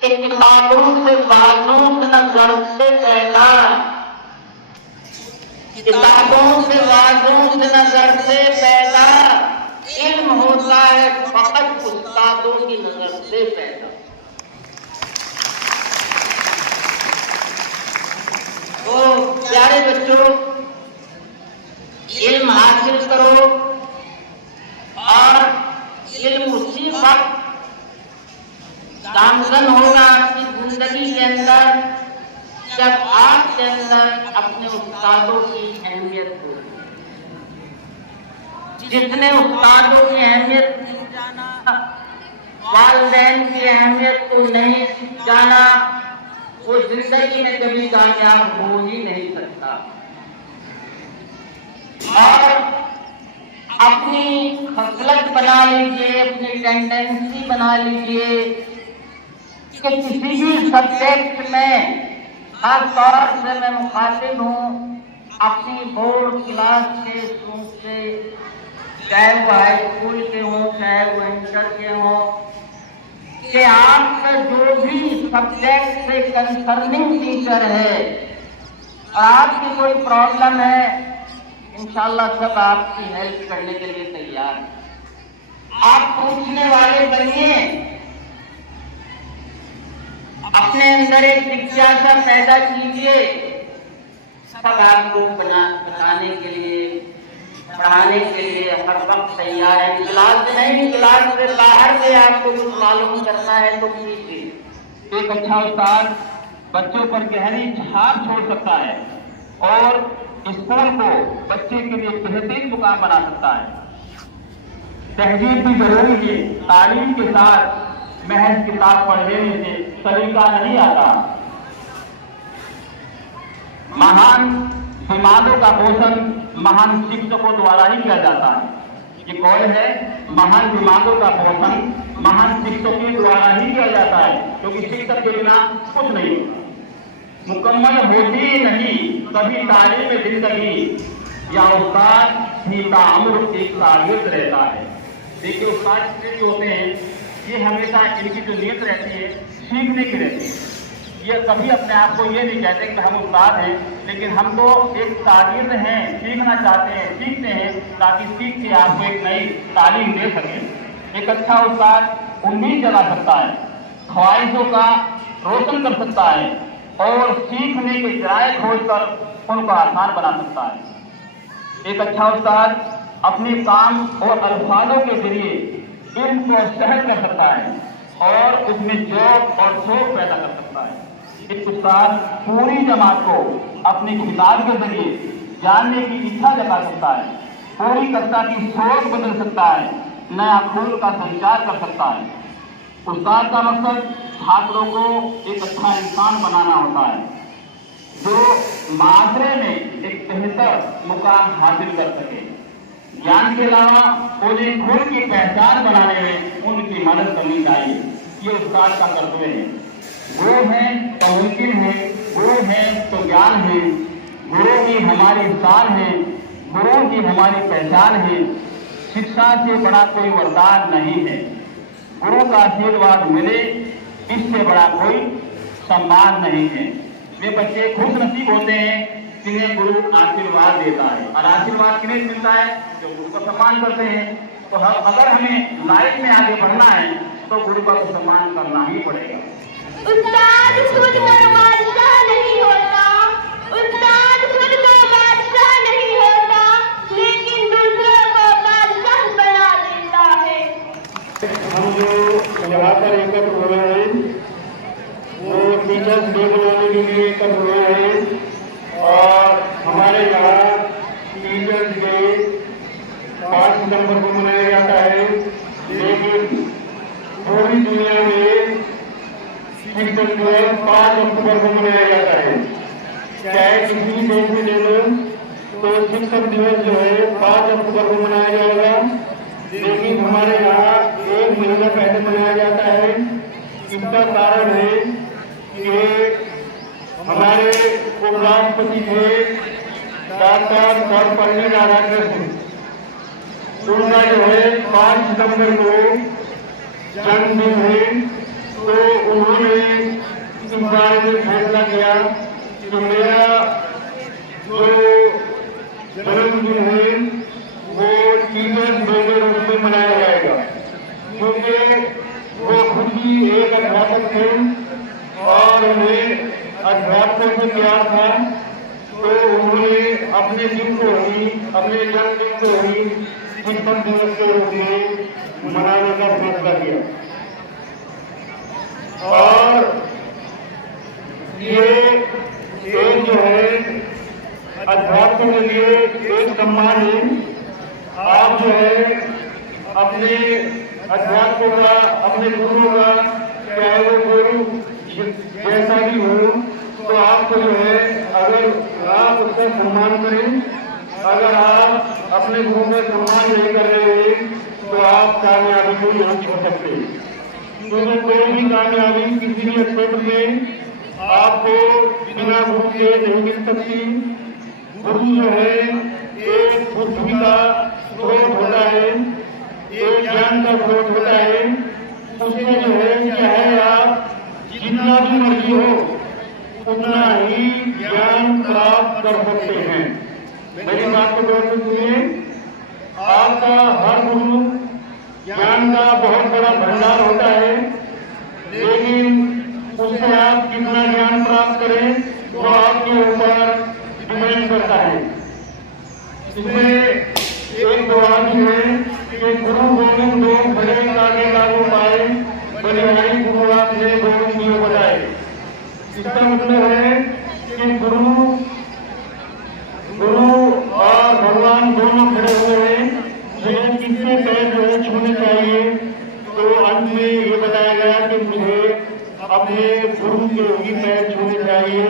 किताबों से मालूम न करते पैदा, किताबों से मालूम न करते पैदा, इल्म होता है फकत उस्तादों की नजर से पैदा। तो प्यारे बच्चों, इल्म हासिल करो और इल्म उसी वक्त दामगन होगा आपकी जिंदगी के अंदर जब आपके अंदर अपने उस्तादों की अहमियत हो। जिसने उस्तादों की अहमियत नहीं जाना, वालिदैन की अहमियत को नहीं जाना, वो जिंदगी में कभी कामयाब हो ही नहीं सकता। और अपनी खसलत बना लीजिए, अपनी टेंडेंसी बना लीजिए कि किसी भी सब्जेक्ट में, खास तौर से मैं मुखातिब हूँ अपनी बोर्ड क्लास के स्टूडेंट से, चाहे वो हाई स्कूल के हों चाहे वो इंटर के हों, कि आपका जो भी सब्जेक्ट से कंसर्निंग टीचर है और आपकी कोई प्रॉब्लम है, इंशाल्लाह सब आपकी हेल्प करने के लिए तैयार है। आप पूछने वाले बनिए, अपने अंदर एक जिज्ञासा पैदा कीजिए, सब आपको बताने के लिए, पढ़ाने के लिए हर वक्त तैयार है। क्लास नहीं, क्लास से बाहर से आपको कुछ मालूम करना है तो कीजिए। एक अच्छा उस्ताद बच्चों पर गहरी छाप छोड़ सकता है और स्कूल को बच्चे के लिए बेहतरीन मुकाम बना सकता है। तहजीब भी जरूरी है, तालीम के साथ महज किताब पढ़ने से तरीका नहीं आता। महान दिमागों का पोषण महान शिक्षकों द्वारा ही किया जाता है। ये कौन है? महान दिमागों का पोषण महान शिक्षकों द्वारा ही किया जाता है, क्योंकि शिक्षक के बिना कुछ नहीं होता। मुकम्मल होती ही नहीं कभी तालीम जिंदगी या उस्ताद ही तामुर एक शागिर्द रहता है। देखिए, उस्ताद जो होते हैं ये हमेशा इनकी जो नीयत रहती है सीखने की रहती है। ये कभी अपने आप को ये नहीं कहते कि हम उस्ताद हैं, लेकिन हम तो एक शागिर्द हैं, सीखना चाहते हैं, सीखते हैं ताकि सीख के आपको एक नई तालीम दे सकें। एक अच्छा उस्ताद उम्मीद जगा सकता है, ख्वाहिशों का रोशन कर सकता है और सीखने के जराए खोज कर उनको आसान बना सकता है। एक अच्छा उस्ताद अपने काम और अल्फाजों के जरिए इल्म को सहज कर सकता है और उसमें जोश और शौक पैदा कर सकता है। एक उस्ताद पूरी जमात को अपनी किताब के जरिए जानने की इच्छा जगा सकता है, पूरी कक्षा की सोच बदल सकता है, नया खून का संचार कर सकता है। उस्ताद का मकसद छात्रों को एक अच्छा इंसान बनाना होता है जो माशरे में एक बेहतर मुकाम हासिल कर सके। ज्ञान के अलावा उन्हें खुद की पहचान बनाने में उनकी मदद करनी चाहिए। ये उस्ताद का कर्तव्य है। गुरु है तो मुमकिन है, गुरु है तो ज्ञान है, गुरु की हमारी शान है, गुरु ही हमारी पहचान है, शिक्षा से बड़ा कोई वरदान नहीं है। गुरु का आशीर्वाद मिले इससे बड़ा कोई सम्मान नहीं है। वे बच्चे खुश नसीब होते हैं जिन्हें गुरु आशीर्वाद देता है। और आशीर्वाद किन्हें मिलता है? जो गुरु का सम्मान करते हैं। तो अगर हमें लाइफ में आगे बढ़ना है तो गुरु का तो सम्मान करना ही पड़ेगा। उस्ताद खुद का बादशाह नहीं होता, उस्ताद खुद का बादशाह नहीं होता, लेकिन दूसरों को बादशाह बना देता है। हम जो यहाँ पर एकत्र हुए हैं वो टीचर्स डे मनाने के लिए एकत्र हुए हैं। और हमारे यहाँ टीचर्स डे 5 सितंबर को मनाया जाता है, लेकिन पूरी दुनिया में शिक्षक दिवस 5 अक्टूबर को मनाया जाता है। चाहे किसी देश में ले लो तो शिक्षक दिवस जो है 5 अक्टूबर को मनाया जाएगा, लेकिन हमारे यहाँ 1 महीना पहले मनाया जाता है। इसका कारण है कि हमारे उपराष्ट्रपति थे डॉक्टर सर्वपल्ली राधाकृष्णन। उनका जो है 5 सितंबर को जन्मदिन है, तो उन्होंने इस बारे में फैसला किया कि मेरा जो जन्मदिन है वो टीचर्स डे के रूप में मनाया जाएगा, क्योंकि वो खुद ही एक अध्यापक थे और उन्हें अध्यापकों से प्यार था। तो उन्होंने अपने दिन को ही, अपने जन्मदिन को ही शिक्षक दिवस के रूप में मनाने का फैसला किया। और ये एक जो है अध्यापकों के लिए एक सम्मान है। आप जो है अपने अध्यापकों का, अपने गुरुओं का, चाहे वो गुरु जैसा भी हो, तो आपको जो है अगर आप उसका सम्मान करें, अगर आप अपने गुरु का सम्मान नहीं कर रहे तो आप कामयाबी को नहीं हो सकते। क्योंकि कोई भी कामयाबी किसी भी क्षेत्र में आपको बिना गुरु के नहीं मिल सकती। गुरु जो है एक बुद्धि का स्रोत होता है, एक ज्ञान का स्रोत होता है। उसमें जो है चाहे आप जितना भी मर्जी हो उतना ही ज्ञान प्राप्त कर सकते हैं। मेरी बात को गौर से सुनिए, आपका हर गुरु ज्ञान का बहुत बड़ा भंडार होता है, लेकिन उससे आप कितना ज्ञान प्राप्त करें वो आपके ऊपर डिपेंड करता है। इसमें एक बात है कि गुरु गोविंद दो बड़े कागे लागू पाए, बलिहारी गुरु आपने गोविंद दियो बताए। इसका मतलब है कि गुरु और भगवान दोनों खड़े हुए हैं, जिन्हें किसके पैर जो है छूने चाहिए। तो अंत में ये बताया गया कि मुझे अपने गुरु के ही पैर छूने चाहिए।